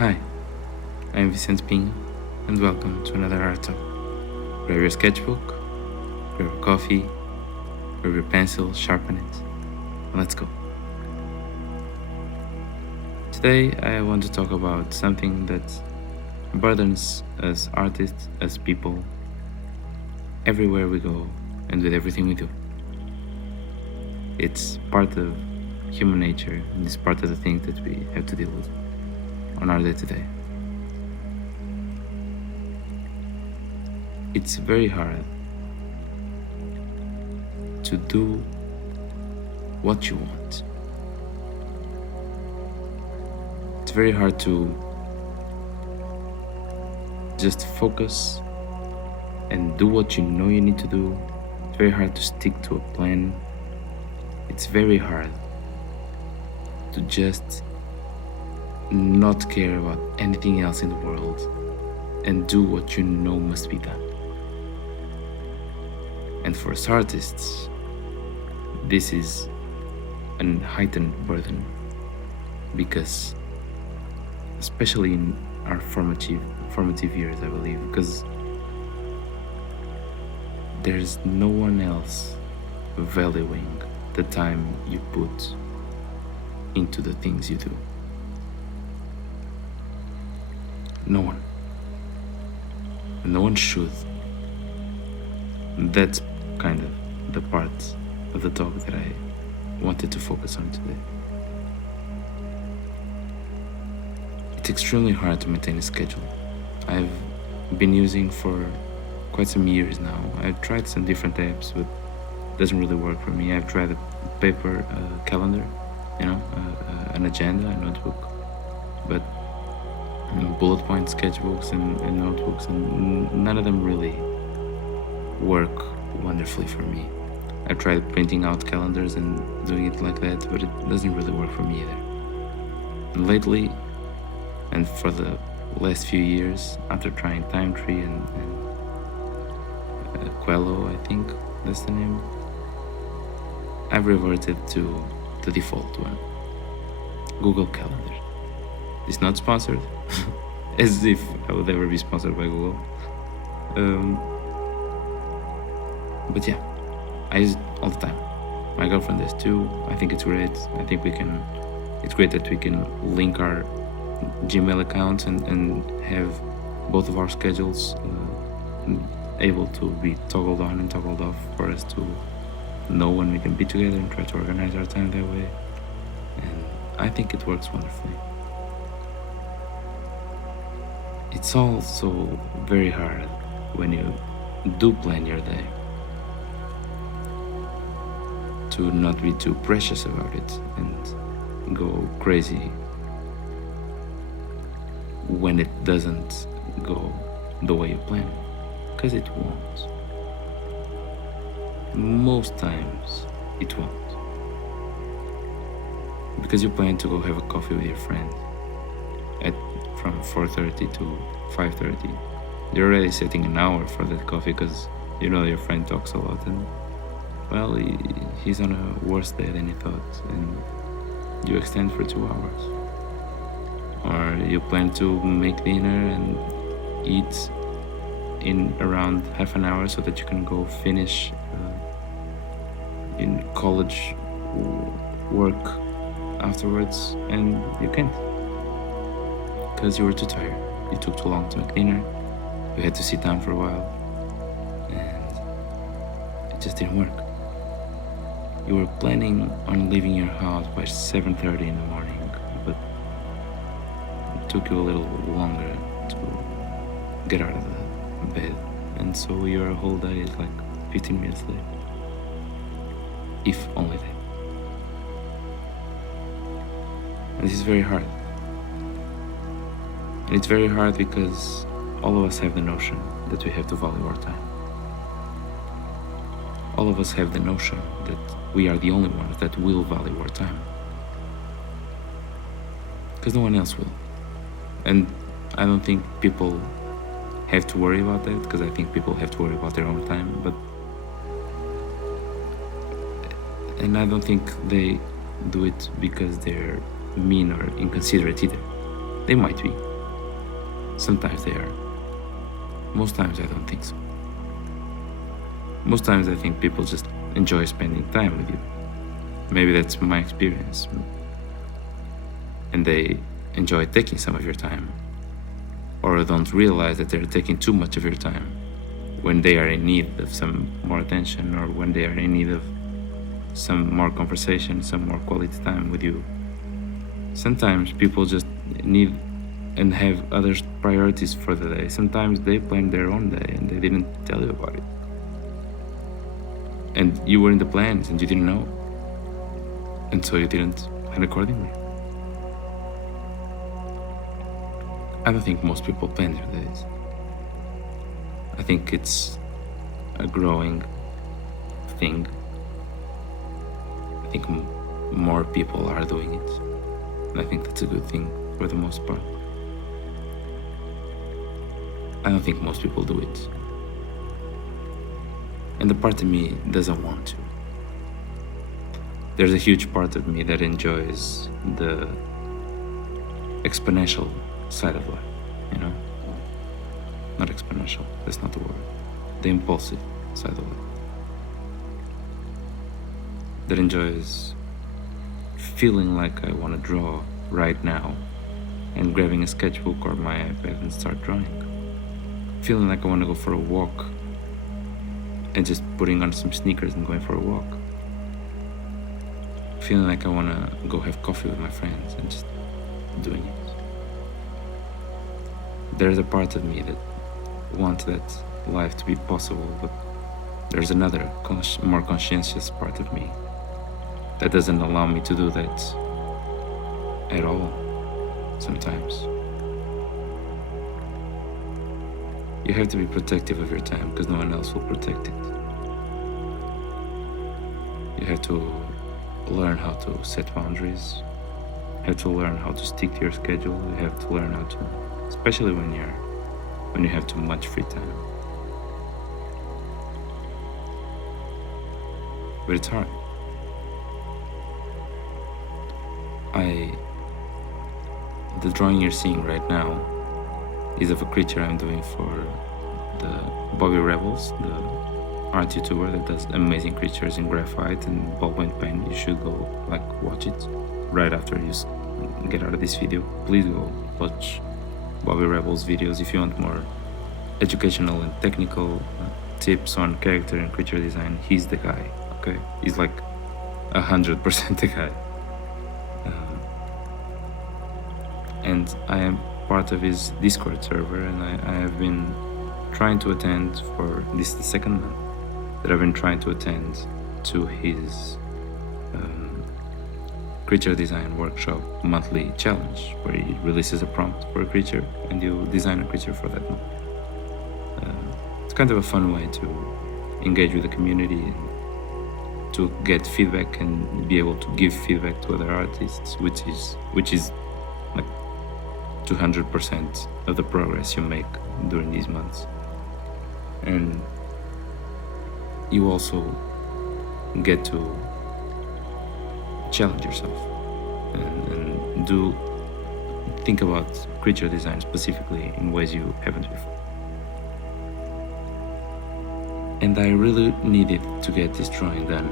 Hi, I'm Vicente Pinho, and welcome to another Art Talk. Grab your sketchbook, grab your coffee, grab your pencil, sharpen it, and let's go. Today, I want to talk about something that burdens us artists, as people, everywhere we go, and with everything we do. It's part of human nature, and it's part of the things that we have to deal with on our day to day. It's very hard to do what you want. It's very hard to just focus and do what you know you need to do. It's very hard to stick to a plan. It's very hard to just not care about anything else in the world and do what you know must be done. And for us artists, this is a heightened burden because, especially in our formative years, I believe, because there's no one else valuing the time you put into the things you do. No one. And no one should. That's kind of the part of the talk that I wanted to focus on today. It's extremely hard to maintain a schedule. I've been using for quite some years now. I've tried some different apps, but it doesn't really work for me. I've tried a paper calendar, an agenda, a notebook, but bullet point sketchbooks and notebooks, and none of them really work wonderfully for me. I tried printing out calendars and doing it like that, but it doesn't really work for me either. And lately, and for the last few years, after trying Time Tree and Quello, I think that's the name, I've reverted to the default one, Google Calendar. It's not sponsored, as if I would ever be sponsored by Google. But yeah, I use it all the time. My girlfriend does too. I think it's great. I think it's great that we can link our Gmail accounts and have both of our schedules able to be toggled on and toggled off for us to know when we can be together and try to organize our time that way. And I think it works wonderfully. It's also very hard when you do plan your day to not be too precious about it and go crazy when it doesn't go the way you plan, because it won't. Most times it won't, because you plan to go have a coffee with your friend from 4:30 to 5:30. You're already setting an hour for that coffee because you know your friend talks a lot, and well, he's on a worse day than you thought, and you extend for 2 hours. Or you plan to make dinner and eat in around half an hour so that you can go finish in college work afterwards, and you can't because you were too tired. You took too long to make dinner. You had to sit down for a while, and it just didn't work. You were planning on leaving your house by 7:30 in the morning, but it took you a little longer to get out of the bed, and so your whole day is like 15 minutes late. If only that. And this is very hard. And it's very hard because all of us have the notion that we have to value our time. All of us have the notion that we are the only ones that will value our time, because no one else will. And I don't think people have to worry about that, because I think people have to worry about their own time, and I don't think they do it because they're mean or inconsiderate either. They might be, Sometimes they are. Most times I don't think so. Most times I think people just enjoy spending time with you. Maybe that's my experience. And they enjoy taking some of your time, or don't realize that they're taking too much of your time when they are in need of some more attention, or when they are in need of some more conversation, some more quality time with you. Sometimes people just need and have other priorities for the day. Sometimes they planned their own day and they didn't tell you about it. And you were in the plans and you didn't know. And so you didn't plan accordingly. I don't think most people plan their days. I think it's a growing thing. I think more people are doing it. And I think that's a good thing for the most part. I don't think most people do it. And the part of me doesn't want to. There's a huge part of me that enjoys the exponential side of life, you know? Not exponential, that's not the word. The impulsive side of life. That enjoys feeling like I want to draw right now and grabbing a sketchbook or my iPad and start drawing. Feeling like I want to go for a walk and just putting on some sneakers and going for a walk. Feeling like I want to go have coffee with my friends and just doing it. There's a part of me that wants that life to be possible, but there's another more conscientious part of me that doesn't allow me to do that at all sometimes. You have to be protective of your time because no one else will protect it. You have to learn how to set boundaries. You have to learn how to stick to your schedule. You have to learn how to, especially when you have too much free time. But it's hard. The drawing you're seeing right now is of a creature I'm doing for the Bobby Rebels, the art YouTuber that does amazing creatures in graphite and ballpoint pen. You should go watch it right after you get out of this video. Please go watch Bobby Rebels videos if you want more educational and technical tips on character and creature design. He's the guy, okay? He's 100% the guy. And I am part of his Discord server, and I have been trying to attend for this the second month that I've been trying to attend to his creature design workshop monthly challenge, where he releases a prompt for a creature and you design a creature for that month. It's kind of a fun way to engage with the community and to get feedback and be able to give feedback to other artists, which is 200% of the progress you make during these months. And you also get to challenge yourself and think about creature design specifically in ways you haven't before. And I really needed to get this drawing done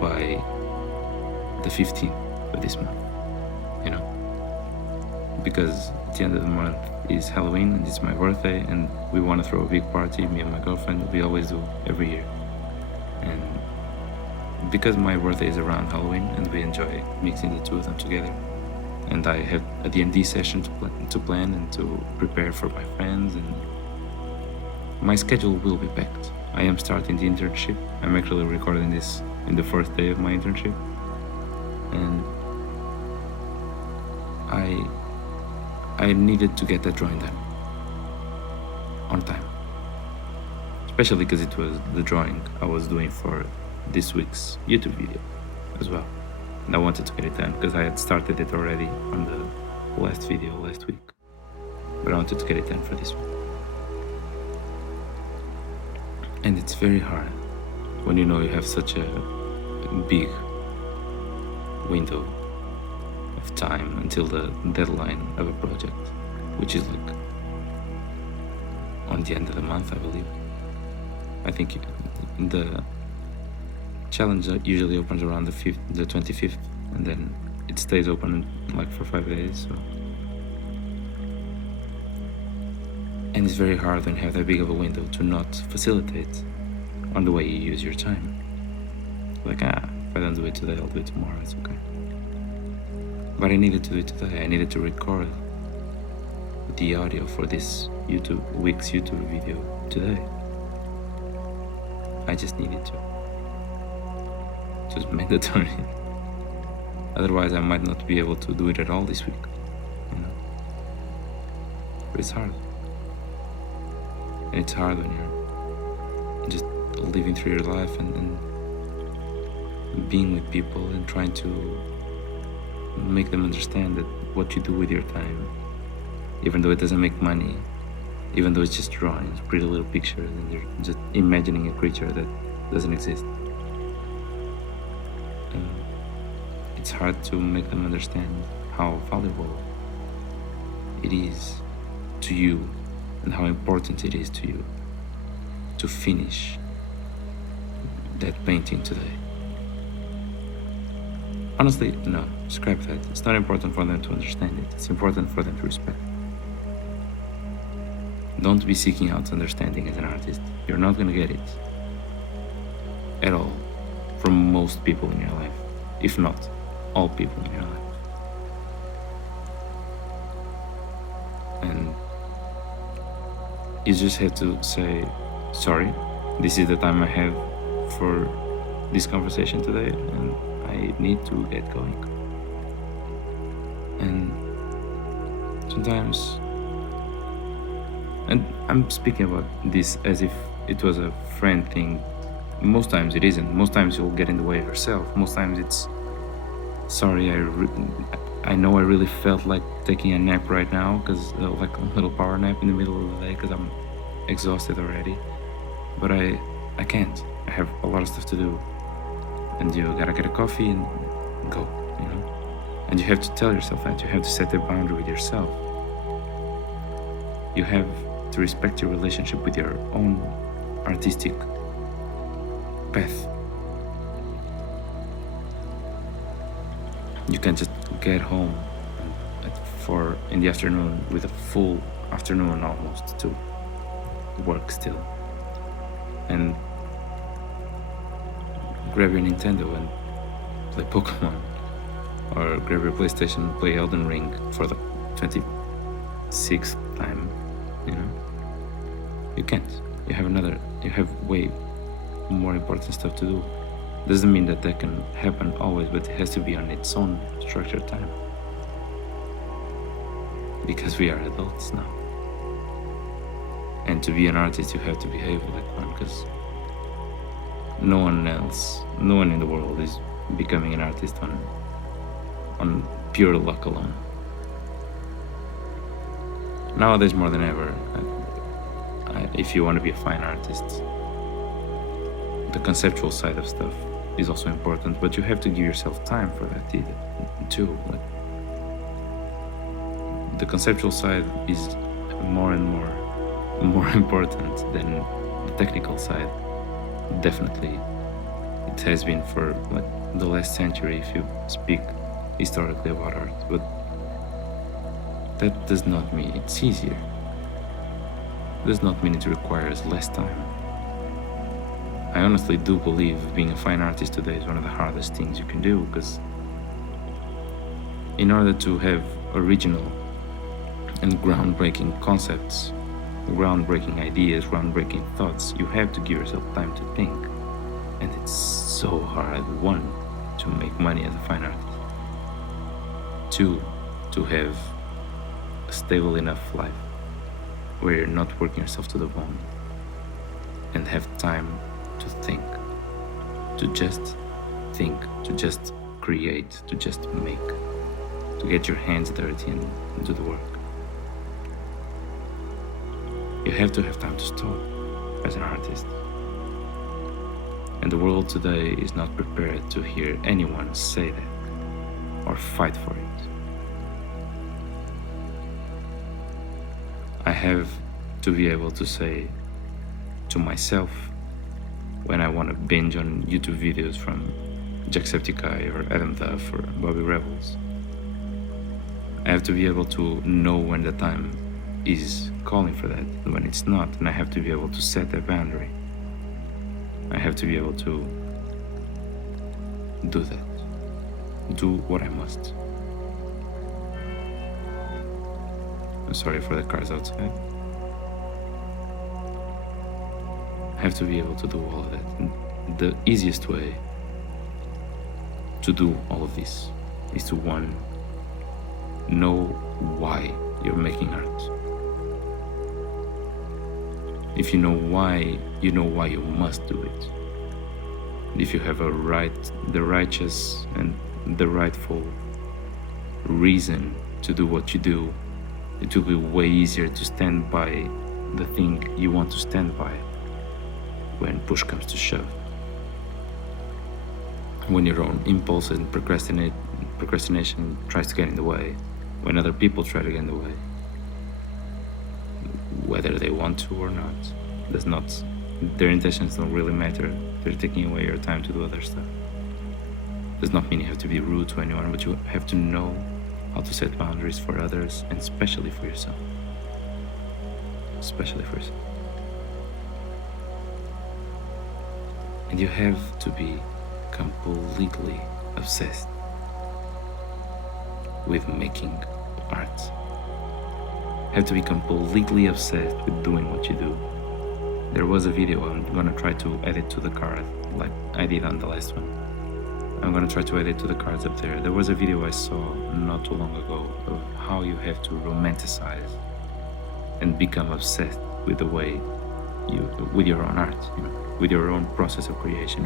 by the 15th of this month, you know? Because at the end of the month is Halloween and it's my birthday, and we want to throw a big party, me and my girlfriend. We always do every year. And because my birthday is around Halloween and we enjoy mixing the two of them together, and I have a D&D session to plan and to prepare for my friends, and my schedule will be packed. I am starting the internship. I'm actually recording this in the first day of my internship, and I needed to get that drawing done on time, especially because it was the drawing I was doing for this week's YouTube video as well, and I wanted to get it done because I had started it already on the last video last week, but I wanted to get it done for this one. And it's very hard when you know you have such a big window of time until the deadline of a project. which is like on the end of the month, I believe. I think the challenge usually opens around the 25th, and then it stays open like for 5 days. So, and it's very hard when you have that big of a window to not facilitate on the way you use your time. Like, if I don't do it today, I'll do it tomorrow. It's okay. But I needed to do it today. I needed to record the audio for this week's YouTube video today. I just needed to. Just mandatory. Otherwise, I might not be able to do it at all this week. You know? But it's hard. And it's hard when you're just living through your life and being with people and trying to make them understand that what you do with your time, even though it doesn't make money, even though it's just drawings, pretty little pictures, and you're just imagining a creature that doesn't exist. It's hard to make them understand how valuable it is to you and how important it is to you to finish that painting today. Honestly, no, scrap that. It's not important for them to understand it. It's important for them to respect. Don't be seeking out understanding as an artist. You're not gonna get it at all from most people in your life, if not all people in your life. And you just have to say, sorry, this is the time I have for this conversation today, and I need to get going. And sometimes, and I'm speaking about this as if it was a friend thing. Most times it isn't. Most times you'll get in the way of yourself. Most times it's, sorry, I know I really felt like taking a nap right now, because like a little power nap in the middle of the day, because I'm exhausted already. But I can't. I have a lot of stuff to do. And you gotta get a coffee and go, you know? And you have to tell yourself that. You have to set a boundary with yourself. You have to respect your relationship with your own artistic path. You can just get home at 4 in the afternoon with a full afternoon almost to work still. And grab your Nintendo and play Pokemon, or grab your PlayStation and play Elden Ring for the 26th time, you know? You can't. You have way more important stuff to do. Doesn't mean that can happen always, but it has to be on its own structured time. Because we are adults now. And to be an artist, you have to behave like one, because no one in the world is becoming an artist on pure luck alone. Nowadays, more than ever, if you want to be a fine artist, the conceptual side of stuff is also important, but you have to give yourself time for that too. Like, the conceptual side is more and more important than the technical side. Definitely, it has been for like the last century if you speak historically about art, but that does not mean it's easier. It does not mean it requires less time. I honestly do believe being a fine artist today is one of the hardest things you can do, because in order to have original and groundbreaking concepts, groundbreaking ideas, groundbreaking thoughts, you have to give yourself time to think. And it's so hard, one, to make money as a fine artist, two, to have a stable enough life where you're not working yourself to the bone, and have time to think, to just think, to just create, to just make, to get your hands dirty and do the work. You have to have time to stop as an artist. And the world today is not prepared to hear anyone say that or fight for it. I have to be able to say to myself when I want to binge on YouTube videos from Jacksepticeye or Adam Duff or Bobby Rebels. I have to be able to know when the time is calling for that and when it's not, and I have to be able to set that boundary. I have to be able to do that. Do what I must. I'm sorry for the cars outside. I have to be able to do all of that. And the easiest way to do all of this is to, one, know why you're making art. If you know why you must do it. If you have the righteous and the rightful reason to do what you do, it will be way easier to stand by the thing you want to stand by when push comes to shove. When your own impulse and procrastination tries to get in the way, when other people try to get in the way, whether they want to or not, their intentions don't really matter. They're taking away your time to do other stuff. Does not mean you have to be rude to anyone, but you have to know how to set boundaries for others, and especially for yourself. Especially for yourself. And you have to be completely obsessed with making art. Have to be completely obsessed with doing what you do. There was a video I'm gonna try to edit to the card, like I did on the last one. I'm gonna try to edit to the cards up there. There was a video I saw not too long ago of how you have to romanticize and become obsessed with the way with your own art, with your own process of creation,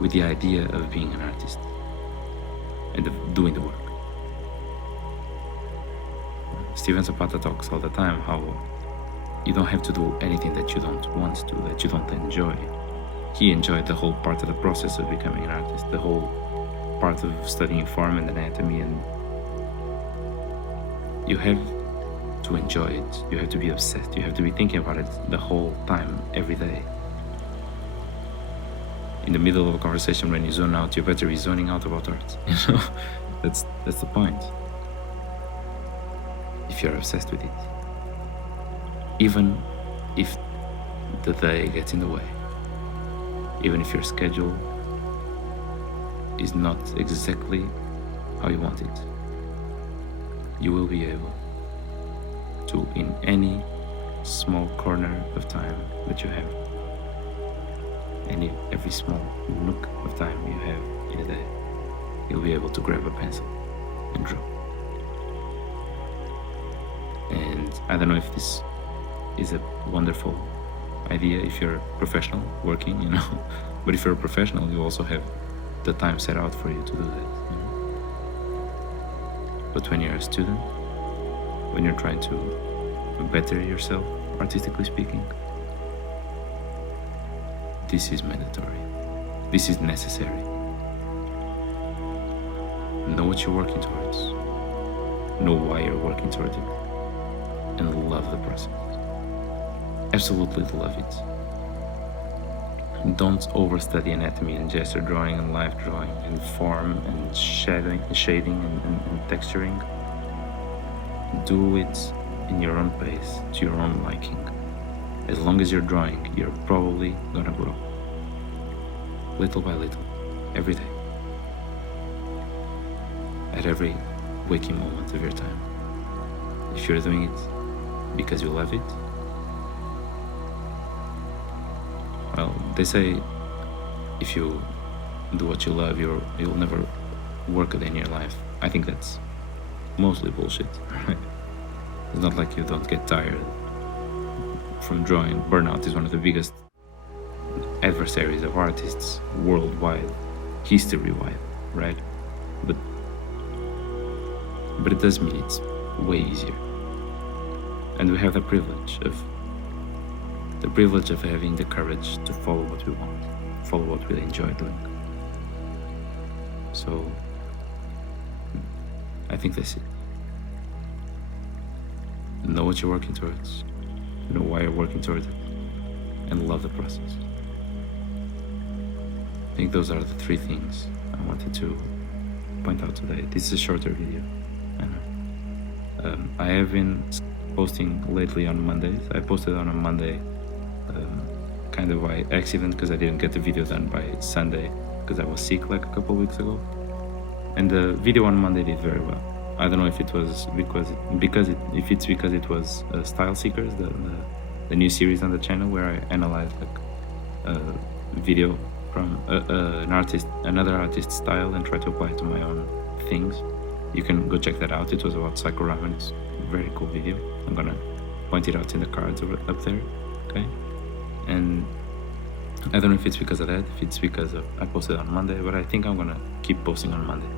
with the idea of being an artist and of doing the work. Steven Zapata talks all the time how you don't have to do anything that you don't want to, that you don't enjoy. He enjoyed the whole part of the process of becoming an artist, the whole part of studying form and anatomy, and you have to enjoy it. You have to be obsessed. You have to be thinking about it the whole time, every day. In the middle of a conversation, when you zone out, you better be zoning out about art. That's the point. If you're obsessed with it, even if the day gets in the way, even if your schedule is not exactly how you want it, you will be able to, in any small corner of time that you have, every small nook of time you have in a day, you'll be able to grab a pencil and draw. And I don't know if this is a wonderful idea if you're a professional working, but if you're a professional, you also have the time set out for you to do that. But when you're a student, when you're trying to better yourself, artistically speaking, this is mandatory. This is necessary. Know what you're working towards. Know why you're working towards it. And love the process. Absolutely love it. Don't overstudy anatomy and gesture drawing and life drawing and form and shading and texturing. Do it in your own pace, to your own liking. As long as you're drawing, you're probably gonna grow. Little by little, every day. At every waking moment of your time. If you're doing it because you love it, well, they say if you do what you love, you'll never work a day in your life. I think that's mostly bullshit, right? It's not like you don't get tired from drawing. Burnout is one of the biggest adversaries of artists worldwide, history-wide, right? But it does mean it's way easier. And we have the privilege of having the courage to follow what we want, follow what we enjoy doing. So I think that's it. know what you're working towards, know why you're working towards it, and love the process. I think those are the three things I wanted to point out today. This is a shorter video, I know. I have been posting lately on Mondays. I posted on a Monday, kind of by accident, because I didn't get the video done by Sunday because I was sick like a couple of weeks ago. And the video on Monday did very well. I don't know if it was because it was Style Seekers, the new series on the channel where I analyze like a video from another artist's style and try to apply it to my own things. You can go check that out. It was about Psycho Ramen. It's a very cool video. I'm gonna point it out in the cards up there, okay? And I don't know if it's because of that, if it's because I posted on Monday, but I think I'm gonna keep posting on Monday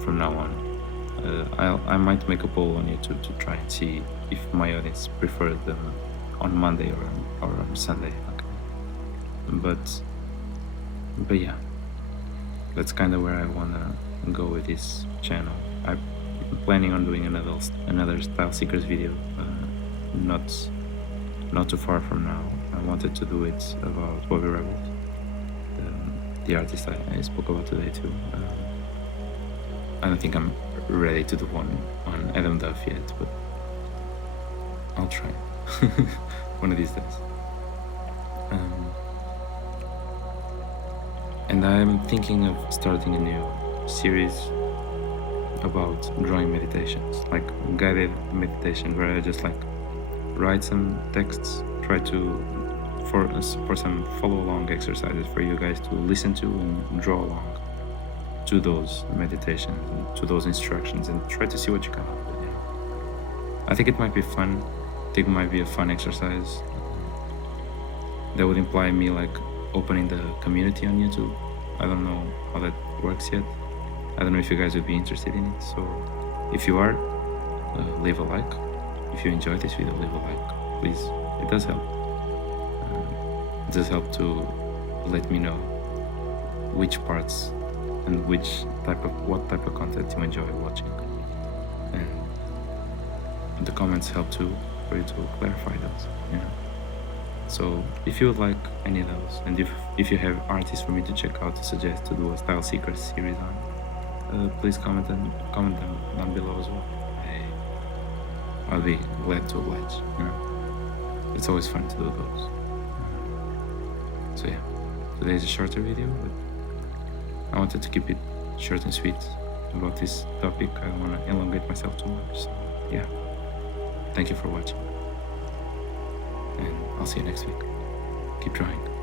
from now on. I might make a poll on YouTube to try and see if my audience preferred them on Monday or on Sunday. Okay. But yeah, that's kind of where I wanna go with this channel. I'm planning on doing another Style Seekers video, not too far from now. I wanted to do it about Bobby Rebels, the artist I spoke about today too. I don't think I'm ready to do one on Adam Duff yet, but I'll try one of these days. And I'm thinking of starting a new series about drawing meditations, like guided meditation, where I just like write some texts, try to for some follow along exercises for you guys to listen to and draw along to those meditations, to those instructions, and try to see what you come up with. I think it might be fun. I think it might be a fun exercise. That would imply me like opening the community on YouTube. I don't know how that works yet. I don't know if you guys would be interested in it. So if you are, leave a like. If you enjoyed this video, leave a like, please. It does help. It does help to let me know which parts and what type of content you enjoy watching. And the comments help too, for you to clarify those, you know. So if you would like any of those, and if you have artists for me to check out, to suggest to do a Style Seekers series on, please comment them down below as well. I'll be glad to oblige, you know. It's always fun to do those. So yeah, today is a shorter video, but I wanted to keep it short and sweet about this topic. I don't want to elongate myself too much. So yeah, thank you for watching, and I'll see you next week. Keep drawing.